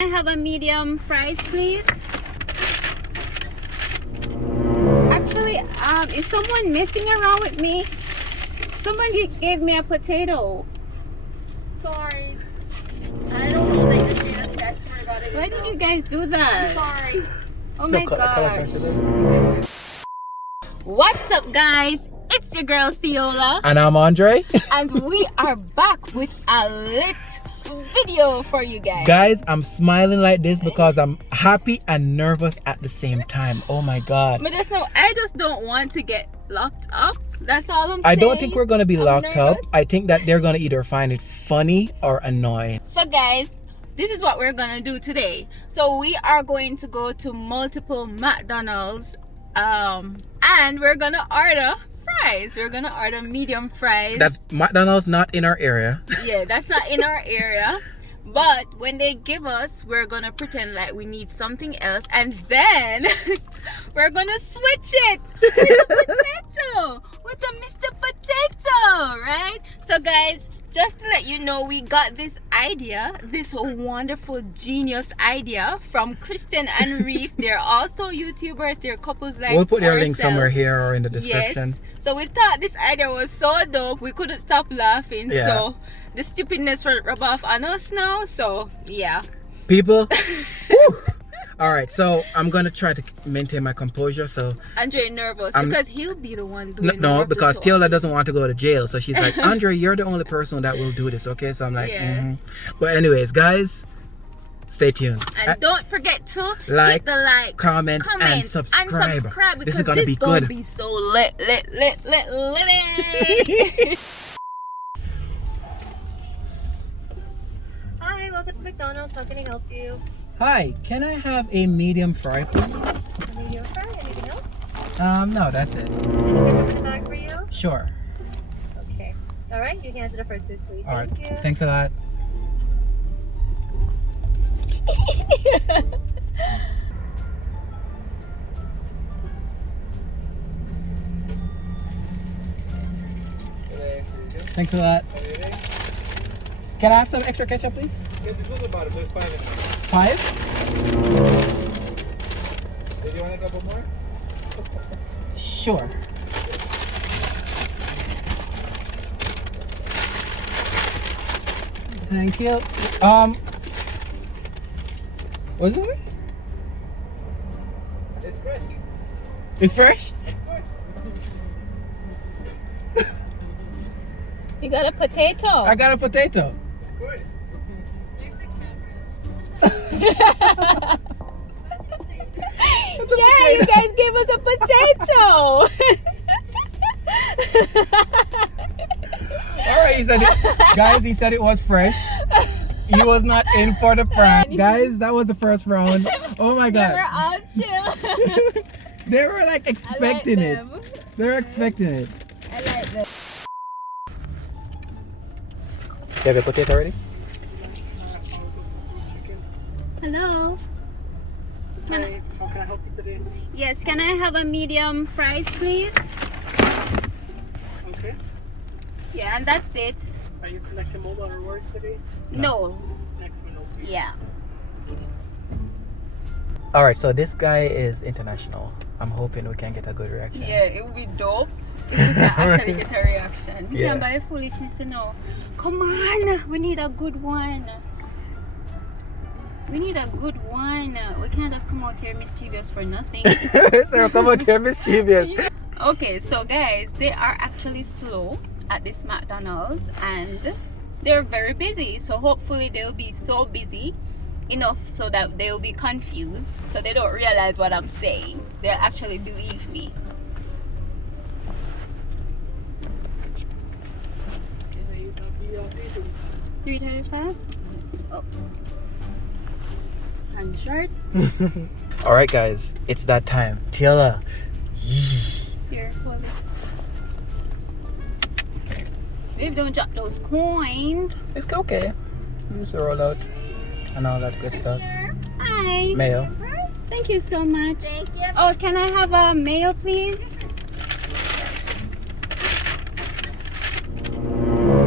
I have a medium fries, please. Actually, is someone messing around with me? Someone gave me a potato. Sorry. I don't know that you did it. I swear to God. Why did you guys do that? I'm sorry. Oh my god. What's up, guys? It's your girl Theola. And I'm Andre. And we are back with a lit video for you guys. Guys, I'm smiling like this because I'm happy and nervous at the same time. Oh my god. But I just don't want to get locked up. That's all I'm saying. I don't think we're gonna be locked nervous. up. I think that they're gonna either find it funny or annoying. So guys, this is what we're gonna do today. So we are going to go to multiple McDonald's and we're gonna order fries. We're gonna order medium fries. That McDonald's not in our area. Yeah, that's not in our area. But when they give us, we're gonna pretend like we need something else, and then we're gonna switch it with the potato, with the Mr. Potato, right? So guys, just to let you know, we got this idea, this wonderful genius idea from Kristen and Reafe. They're also YouTubers. They're couples like We'll put their link ourselves. somewhere here or in the description. Yes. So we thought this idea was so dope. We couldn't stop laughing. Yeah. So the stupidness will rub off on us now. So yeah. People. Whew. All right, so I'm gonna try to maintain my composure. So Andre nervous because he'll be the one doing no, more of the because talking. Teola doesn't want to go to jail. So she's like, Andre, you're the only person that will do this, okay? So I'm like, Yeah. But anyways, guys, stay tuned. And don't forget to Like, hit the like, comment and subscribe. because This is gonna be gonna good. be so lit. Hi, welcome to McDonald's. How can I help you? Hi, can I have a medium fry, please? Medium fry? Anything else? No, that's it. Anything in the bag for you? Sure. Okay. All right, you can answer the first two, please. All right. Thank you. Thanks a lot. Thanks a lot. Can I have some extra ketchup, please? Five? Did you want a couple more? Sure. Thank you. What's it? It's fresh. It's fresh? Of course. You got a potato. I got a potato. Of course. Yeah, you guys gave us a potato. All right, he said it. Guys, he said it was fresh. He was not in for the prank. Guys, that was the first round. Oh my They were god. all chill. They were like expecting it. They were expecting it. I like them. You have your potato ready? Hello. Hi, how can I help you today? Yes, can I have a medium fries, please? Okay. Yeah, and that's it. Are you collecting mobile rewards today? No. Next one, okay. Yeah. All right, so this guy is international. I'm hoping we can get a good reaction. Yeah, it would be dope if we can actually get a reaction. You Yeah. can't buy foolishness to know. Come on, we need a good one. We need a good one. We can't just come out here mischievous for nothing. So come on here, mischievous. Okay, so guys, they are actually slow at this McDonald's and they're very busy. So hopefully they'll be so busy enough so that they'll be confused, so they don't realize what I'm saying. They'll actually believe me. $3.35. Oh, hand short. All right, guys, it's that time. Teola. Here, hold it. Babe, don't drop those coins. It's okay. Just roll out and all that good stuff. Hi. Mayo. Thank you so much. Thank you. Oh, can I have a mayo, please?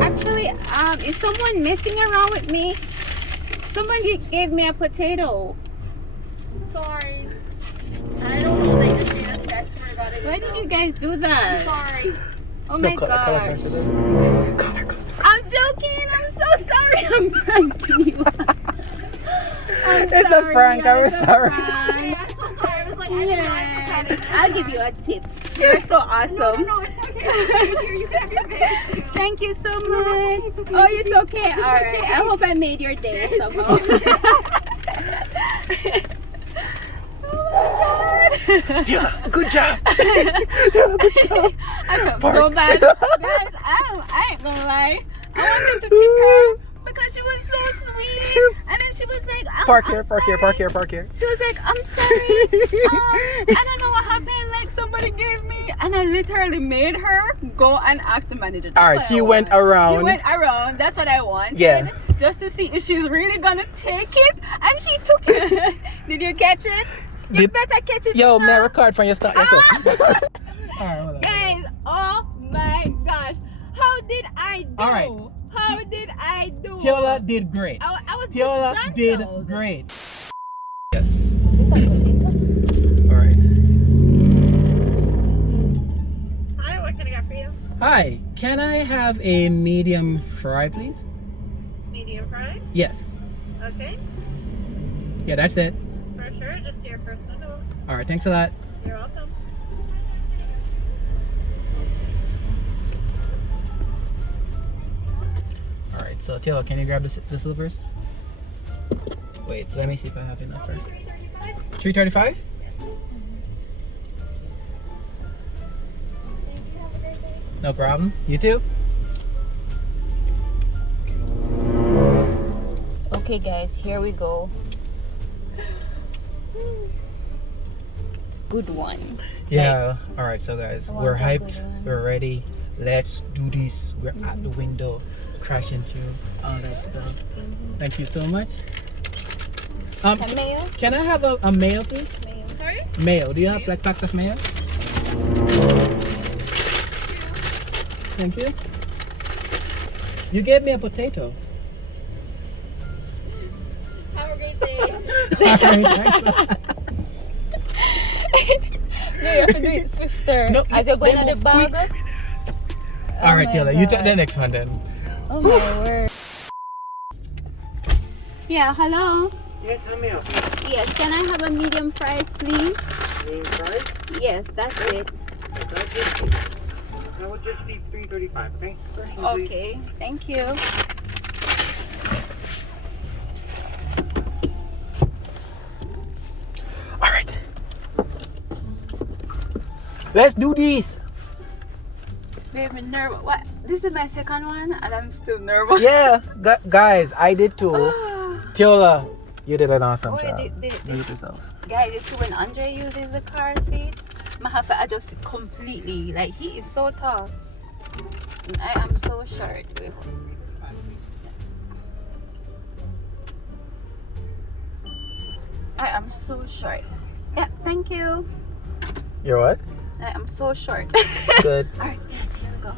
Actually, is someone messing around with me? Somebody gave me a potato. Sorry. I don't know they just made us guys. Swear to God, I didn't Why know. did you guys do that? Sorry. Oh my gosh. I'm joking. I'm so sorry. I'm pranking you. It's a prank. I'm sorry. Hey, I'm so sorry. I was like, I didn't know I forgot it. I'll give you a tip. You're so awesome. No, it's okay. Thank you. You can have your face too. Thank you so much. Oh, it's okay. All right. I hope I made your day somehow. Oh my God. Good job. I felt so bad. Guys, I ain't gonna lie. I wanted to tip her because she was so sweet. And then she was like, Park I'm here. sorry. She was like, I'm sorry. I don't know what happened. Like somebody gave me. And I literally made her go and ask the manager. That's Alright, what she I went wanted. around. She went around. That's what I wanted. Yeah. Just to see if she's really gonna take it. And she took it. Did you catch it? You better catch it. Yo, now. may I record from your start? Yes, sir. Alright, hold on. Guys, oh my gosh. How did I do? All right. How did I do? Tiola did great. I was Tiola did disgruntled. great. Yes. Is this a potato? Alright. Hi, what can I get for you? Hi, can I have a medium fry, please? Medium fry? Yes. Okay. Yeah, that's it. For sure. Just to your first window. Alright, thanks a lot. You're welcome. Alright, so Tiola, can you grab the silvers? Wait, let me see if I have enough first. 335? No problem. You too? Okay guys, here we go. Good one. Yeah. Alright, so guys, I want we're that hyped. good one. We're ready. Let's do this. We're at the window, crashing through all that stuff. Thank you so much. A mayo? Can I have a mayo, please? Mayo. Sorry? Mayo. Do you have like packs of mayo? Thank you. You gave me a potato. Have a great day. Alright, thanks. No, you have to do it swifter. No, As you're going they to the move bag. quick. Oh Alright, my Tiola, you take God. the next one then. Oh my word. Yeah, hello. Yes, how may I help you? Yes, can I have a medium fries, please? Medium fries? Yes, that's it. That would just be $3.35, okay? Okay, thank you. Alright. Let's do this. Babe, I'm nervous. What? This is my second one, and I'm still nervous. Yeah, guys, I did too. Tiola, you did an awesome Oh, job. did- Do it yourself. Guys, you see when Andre uses the car seat, I have to adjust it completely. Like, he is so tall. And I am so short. Wait, hold on. I am so short. Yeah, thank you. You're what? I am so short. Good. Alright, guys, here we go.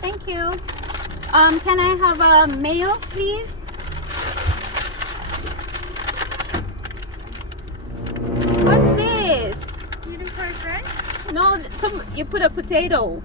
Thank you. Can I have a mayo, please? What's this? Medium fries, right? No, you put a potato.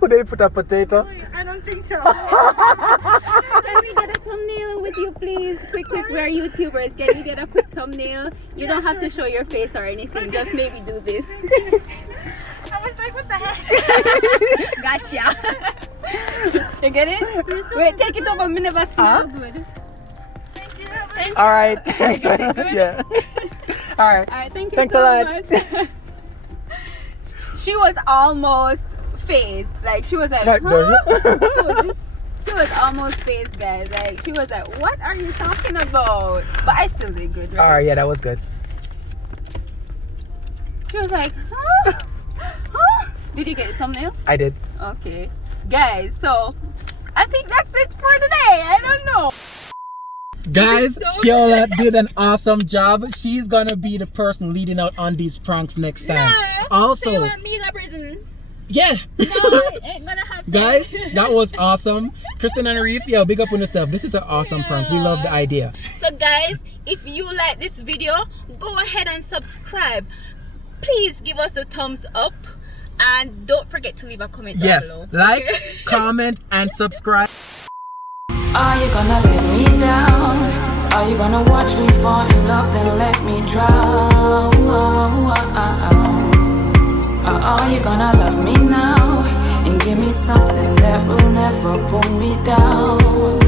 Would they put a potato? I don't think so. Can we get a thumbnail with you, please? Quick, we're YouTubers. Can we get a quick thumbnail? You don't have to show your face or anything. Just maybe do this. I was like, what the heck? Gotcha. You get it? Wait, take it over. Me never smell good. Thank you. Alright, thanks. Yeah. Alright. Alright, thank you Thanks so a lot. much. She was almost phased. Like, she was like, Like, huh? She was almost phased, guys. Like, she was like, what are you talking about? But I still did good, right? Alright, yeah, that was good. She was like, huh? Huh? Did you get a thumbnail? I did. Okay. Guys, so I think that's it for today. I don't know. Guys, So Tiola did an awesome job. She's gonna be the person leading out on these pranks next time. Also, me in prison. Yeah. No, it ain't gonna happen. Guys, that was awesome. Kristen and Reafe, yo, big up on yourself. This is an awesome prank. We love the idea. So guys, if you like this video, go ahead and subscribe. Please give us a thumbs up and don't forget to leave a comment down Yes, below. like, comment, and subscribe. Are you gonna let me down? Are you gonna watch me fall in love, then let me drown? Or are you gonna love me now and give me something that will never pull me down?